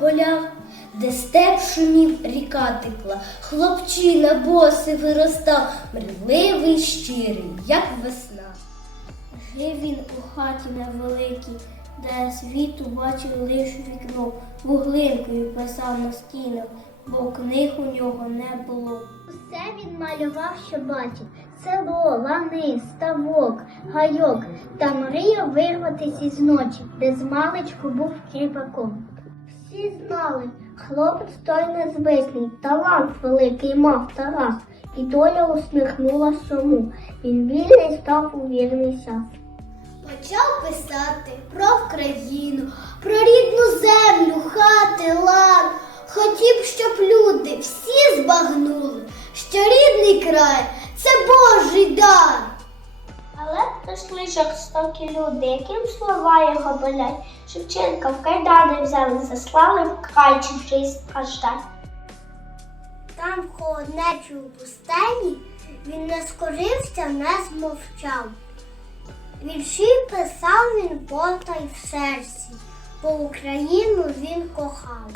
де вітер де степ шумів ріка текла, хлопчина боси виростав, мрійливий, щирий, як весна. Жив він у хаті невеликій, де світу бачив лиш вікно, вуглинкою писав на стінах, бо книг у нього не було. Усе він малював, що бачив село, лани, ставок, гайок та мріяв вирватися із ночі, де змалечку був кріпаком. Всі знали, хлопець той незвичний, талант великий мав Тарас, і доля усміхнула суму. Він вільний став у вірний час. Почав писати про Вкраїну, про рідну землю, хати, лад. Хотів, щоб люди всі збагнули, що рідний край це Божий дар. Прийшли жорстокі люди, яким слова його болять. Шевченка в кайдани взяли, заслали в край чужий страждань. Там в холоднечу у пустелі він не скорився, не змовчав. Вірші писав він потай в серці, бо Україну він кохав.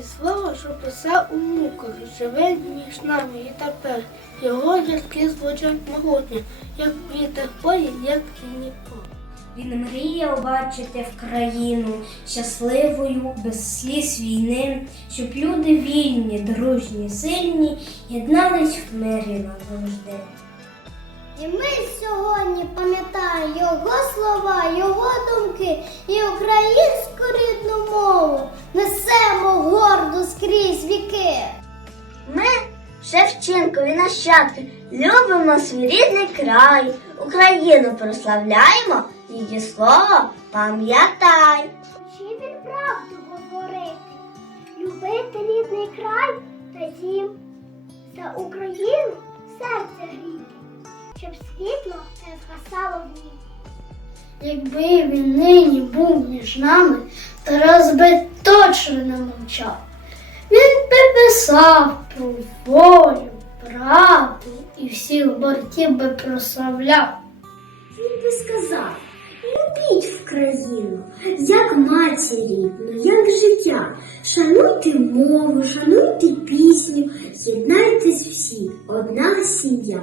І слово, що писав у муках, живе між нами і тепер. Його рядки звучать могутньо, як вітер полі, як Дніпро. Він мріяв бачити в країну щасливою, без сліз війни, щоб люди вільні, дружні, сильні єднались в мирі назавжди. І ми сьогодні пам'ятаємо його слова, його думки і українську Шевченкові нащадки, любимо свій рідний край, Україну прославляємо, її слово пам'ятай. Чи він правду говорити, любити рідний край та зім, за Україну серце гріти щоб світло не згасало в ній. Якби він нині був між нами, Тарас би точно не мовчав. Би писав про волю, правду і всіх борців би прославляв. Він би сказав, любіть в країну, як матір рідну, як життя. Шануйте мову, шануйте пісню, єднайтесь всі, одна сім'я.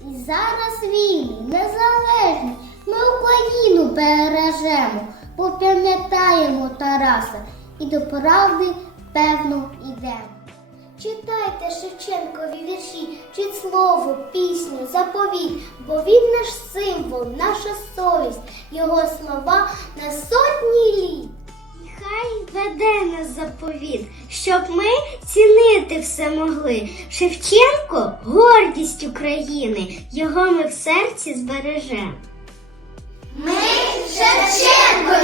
І зараз вільні, незалежні, ми Україну бережемо, попам'ятаємо Тараса і до правди певно йдемо. Читайте Шевченкові вірші, вчіть слово, пісню, заповіт, бо він наш символ, наша совість, його слова на сотні літ. І хай веде нас заповіт, щоб ми цінити все могли. Шевченко гордість України, його ми в серці збережемо. Ми Шевченкові